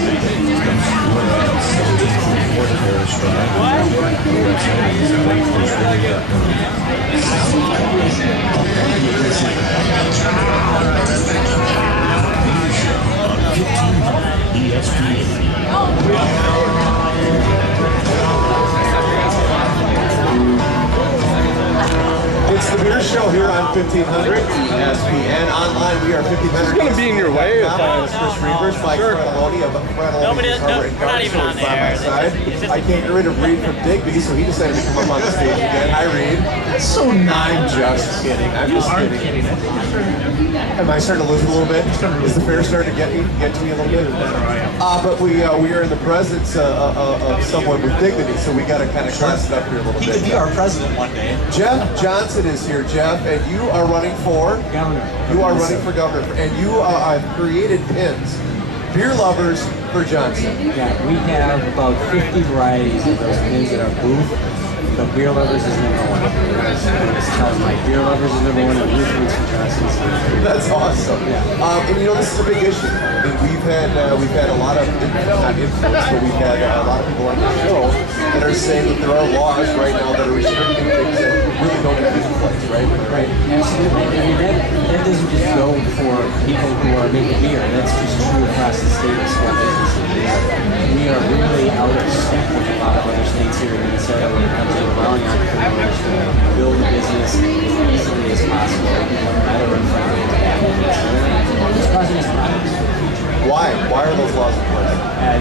ESPN. It's the beer show here on 1500 ESPN. Online, we are 1500. It's going to be in your way. Chris Reavers, Mike Fratelloni of Fratelloni not even on there. I can't get rid of Reed from Digby, so he decided to come up on the stage again. Hi, Reed. That's so nice. I'm just kidding. I'm just kidding. Am I starting to lose a little bit? Is the fair starting to get to me a little bit? But we are in the presence of someone with dignity, so we got to kind of class it up here a little bit. He could be our president one day. Jeff Johnson is here, Jeff, and you are running for governor. You are running for governor, and you have created pins, beer lovers for Johnson. Yeah, we have about 50 varieties of those pins at our booth. But beer lovers is number one. I was telling Mike, beer lovers is number one, and beer foods for Johnson's. That's awesome. Yeah. And you know, this is a big issue. I mean, we've had a lot of not influence, but we've had a lot of people on the show that are saying that there are laws right now that are restricting things that really don't have in place, right? Right. Absolutely. I mean, that doesn't just go for people who are making beer. That's just true across the state of small businesses. We are really out of step with a lot of other states here in Minnesota when it comes to allowing entrepreneurs to build a business as easily as possible, become better and friendly to applicants. It's causing us problems for the future. Why? Why are those laws in place?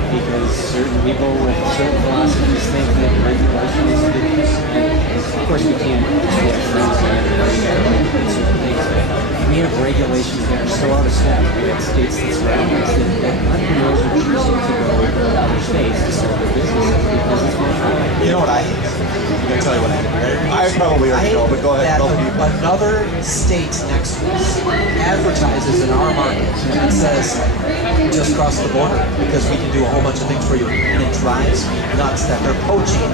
Because certain people with certain philosophies think that regulation is good. And of course, we can't just have friends and everybody got to regulate certain things. But we have regulations that are so out of step. We have states that surround us that entrepreneurs are choosing to go to other states to start their businesses because it's more friendly. You know what I hate? I'm going to tell you what I hate. I probably already know, but go ahead. That another state next to us advertises in our market and it says, just cross the border because we can do a whole bunch of things for you. And it drives me nuts that they're poaching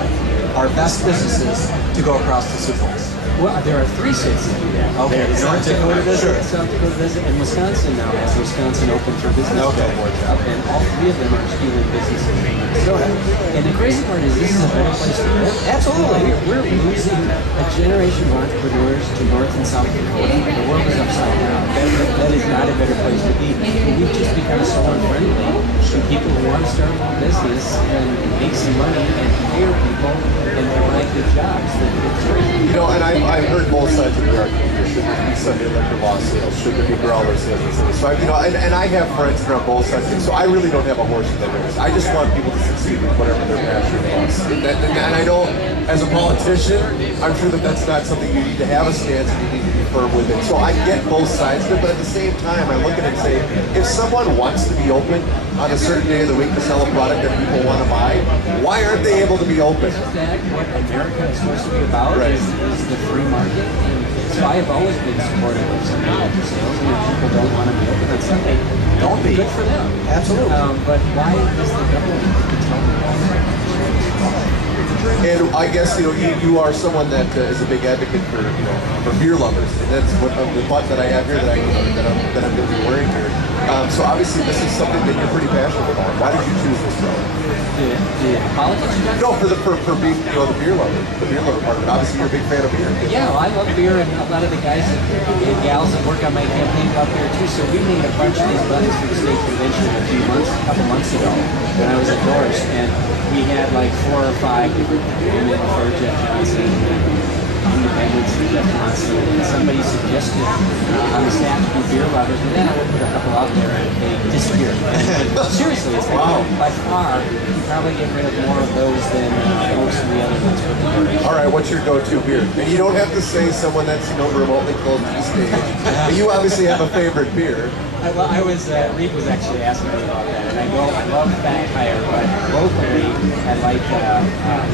our best businesses to go across to Sioux Falls. Well, there are 3 states that do that. Okay, There's North Dakota visit, sure. South Dakota visit, and Wisconsin now has Wisconsin open for business billboards up, and all 3 of them are stealing businesses in Minnesota. And the crazy part is this is a better place to live. Absolutely. We're losing a generation of entrepreneurs to North and South Dakota. The world is upside down. That is not a better place to be. But we've just become so unfriendly to people who want to start a business and make some money and hire people and provide good jobs. You know, and I've heard both sides of the argument. Should there be Sunday liquor law sales? Should there be growler sales? So, you know, and I have friends that are on both sides, so I really don't have a horse in the race. I just want people to succeed with whatever their passion is. And I know, as a politician, I'm sure that that's not something you need to have a stance and you need to be firm with it. So I get both sides of it, but at the same time, I look at it and say, if someone wants to be open on a certain day of the week to sell a product that people want to buy, why aren't they able to be open? That what America is supposed to be about is the free market. So I have always been supportive of Sunday liquor sales, and if people don't want to be open on Sunday, Don't be. good for them. Absolutely. But why is the government controlling that? And I guess you are someone that is a big advocate for for beer lovers, and that's what the button that I have here that I'm going to be wearing here. So obviously this is something that you're pretty passionate about. Why did you choose this road? The politics? No, for being the beer lover part of it. Obviously you're a big fan of beer. Yeah, well, I love beer, and a lot of the guys and gals that work on my campaign go out there too. So we made a bunch of these buttons for the state convention a couple months ago when I was endorsed, and we had like 4 or 5 different women for Jeff Johnson and independents for Jeff Johnson. And somebody suggested on the staff to be beer lovers, but then I would put a couple out there and they disappeared. And seriously, it's like by far, you probably get rid of more of those than most of the other ones put together. All right, what's your go-to beer? And you don't have to say someone that's remotely close to the stage. But you obviously have a favorite beer. Reed was actually asking me about that, and I love Fat Tire, but locally I like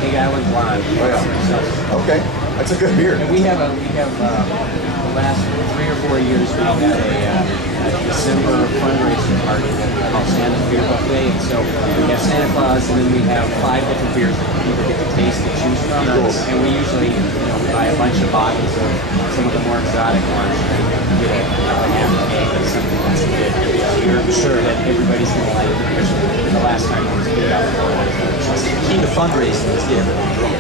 Big Island Blonde. Oh, yeah. Okay, that's a good beer. And we have the last 3 or 4 years we've had a December fundraising party that we call Santa's Beer Buffet. So So we have Santa Claus, and then we have 5 different beers that people get to taste and choose from. And we usually, buy a bunch of bottles of some of the more exotic ones and get a half a cake or something that's good beer. Sure, that everybody's gonna like because the last time it was good alcohol. Key to fundraising is get everyone drunk.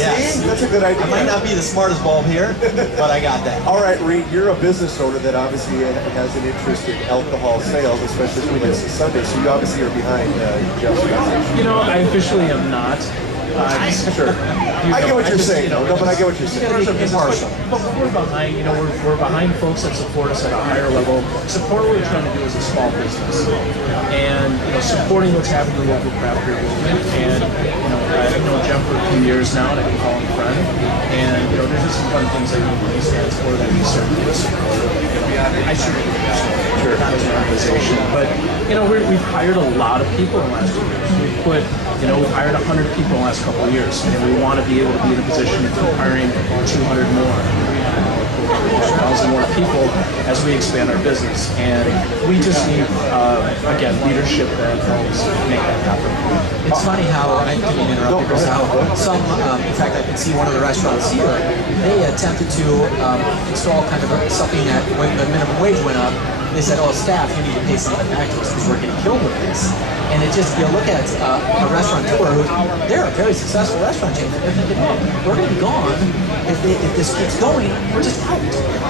See? That's a good idea. I might not be the smartest bulb here, but I got that. All right, Reed, you're a business owner that obviously has an interest in alcohol sales, especially as it relates to Sunday. So you obviously are behind Jeff's message. I officially am not. Sure. I get what you're saying. No, but I get what you're saying. Impartial. But we're behind, we're behind folks that support us at a higher level. Support what we're trying to do as a small business. And, supporting what's happening in the local craft beer movement. And, I've known Jeff for a few years now, and I can call him a friend. And, there's just some fun things that he stands for that we certainly support. I certainly support not as an organization. But, we've hired a lot of people in the last 2 years. We've hired 100 people in the last couple of years, and we want to be able to be in a position of hiring 200 more, 1,000 more people as we expand our business. And we just need, again, leadership that helps make that happen. It's funny how, I didn't mean to interrupt you, how some, in fact, I can see one of the restaurants here, they attempted to install kind of something that when the minimum wage went up, they said, oh, staff, you need to pay something back to us because we're getting killed with this. And it just, you look at a restaurateur who, they're a very successful restaurant chain, and they're thinking, oh, we're going to be gone. If this keeps going, we're just out.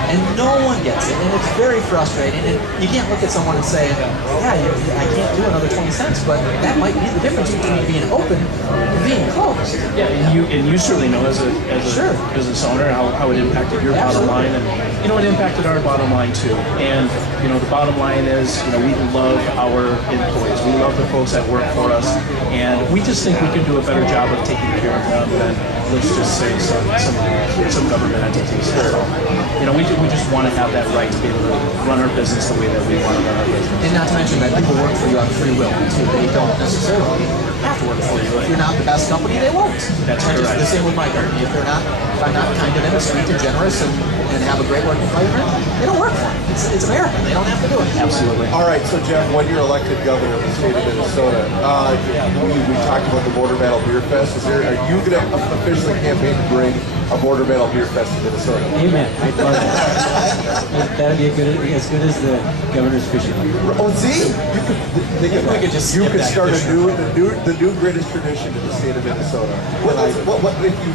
And no one gets it, and it's very frustrating. And you can't look at someone and say, yeah, I can't do another 20 cents, but that might be the difference between being open and being closed. Yeah, and you certainly know as a Sure. business owner how it impacted your bottom line, and it impacted our bottom line too. And the bottom line is, we love our employees. We love the folks that work for us, and we just think we can do a better job of taking care of them than, let's just say, some government entities. So, we just want to have that right to be able to run our business the way that we want to run our business. And not to mention that people work for you on free will too. They don't necessarily have to work for you. If you're not the best company, they won't. That's and correct. The same with my company. If I'm not kind to them, sweet and generous, and have a great work environment, they don't work for me. It's America. They don't have to do it. Absolutely. All right, so Jeff, when you're elected governor of the state of Minnesota, we talked about the Border Battle Beer Fest. Are you going to officially campaign to bring a Border Battle Beer Fest to Minnesota? Amen. I'd love that. That'd be as good as the governor's fishing. Oh, see, you could start the new greatest tradition in the state of Minnesota. What if you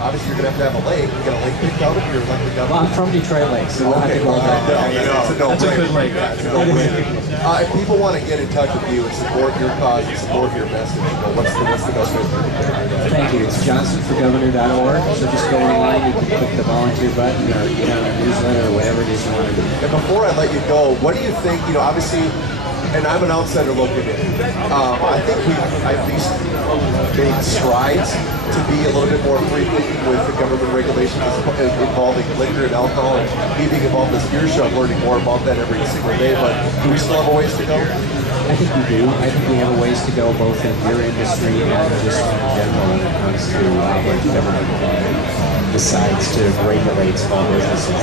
obviously you're gonna have a lake. You get a lake picked out if you're elected governor. Well, I'm from Detroit Lake, so we'll have to go there. That's a good lake. If people want to get in touch with you and support your cause and support your message, what's the best way to do it? Thank you. It's johnsonforgovernor.org. So just go online, you can click the volunteer button or get on our newsletter or whatever it is you want to do. And before I let you go, what do you think? Obviously, and I'm an outsider looking in. I think we've at least made strides to be a little bit more free-thinking with the government regulations involving liquor and alcohol, and me being involved in this beer show, I'm learning more about that every single day, but do we still have a ways to go? I think we do. I think we have a ways to go both in the beer industry and just in general when it comes to what the government decides to regulate small businesses.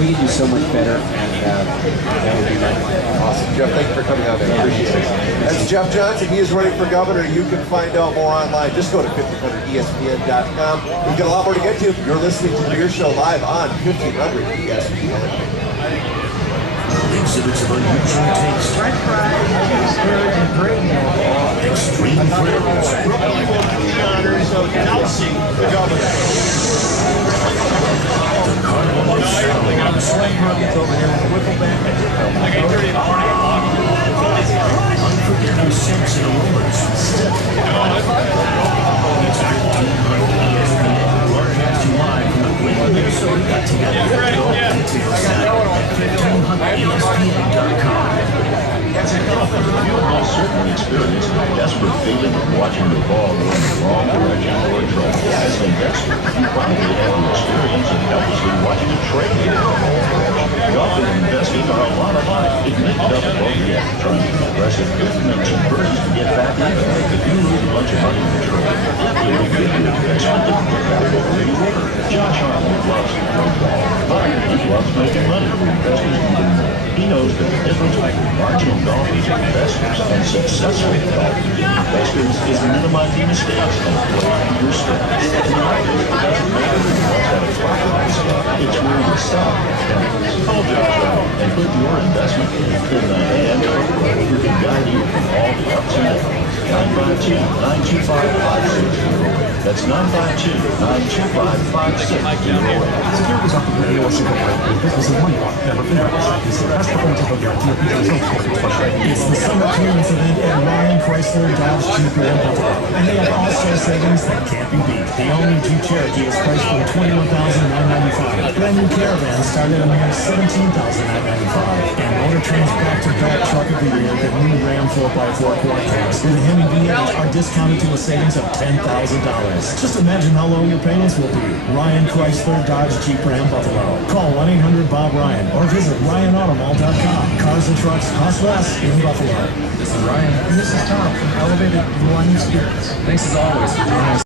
We can do so much better, and that would be my goal. Awesome. Jeff, thank you for coming out, man. I appreciate it. That's Jeff Johnson. He is running for governor. You can find out more online. Just go to 1500ESPN.com. We've got a lot more to get to. You're listening to the Beer Show live on 1500 ESPN. Exhibits of unusual taste. French fries, cheeseburgers, and great meal. Extreme flavors. Honors of announcing the governor. The Carnival of Sounds. Unforgettable scents and aromas. It's 1500 ESPN. Broadcasting live from the Great Minnesota Got Together. Go details at 1500ESPN.com. You almost certainly experienced the desperate feeling of watching the ball go in the wrong direction or track. As an investor, you probably had the experience of helplessly watching a trade go in the wrong direction. Golf and investing are a lot alike. It may be difficult yet trying to be aggressive movements and birdies to get back in. If you lose a bunch of money in the trade, it will give you investment that will back over any order. Josh Harmon loves to play ball, but he loves making money for investors even more. He knows that the difference between marginal golfers and investors investors and successful investors is minimizing mistakes and playing to your strengths. In life, it doesn't matter if you once had a profit stock, it's where you stop. Call Josh Allen and put your investment in the hand of a pro who can guide you through all the ups and downs. 952-925-5608. That's 952-925-5608. Securities offered through AOS Incorporated. Business is money law. Member FINRA. Past performance of guarantee of future results will be frustrating. It's the summer clearance event at Ryan Chrysler Dodge Jeep Ram Buffalo. And they have all-star savings that can't be beat. The all-new Jeep Cherokee is priced from $21,995. Brand new Caravan started at a mere $17,995. And Motor Trend's back-to-back truck of the year, the new Ram 4x4 quad cabs and the Hemi V8 are discounted to a savings of $10,000. Just imagine how low your payments will be. Ryan Chrysler Dodge Jeep Ram Buffalo. Call 1-800-BOB-RYAN or visit RyanAutomall.com. Cars and trucks cost less in Buffalo. This is Ryan. And this is Tom from Elevated Wine Spirits. Thanks as always for joining us.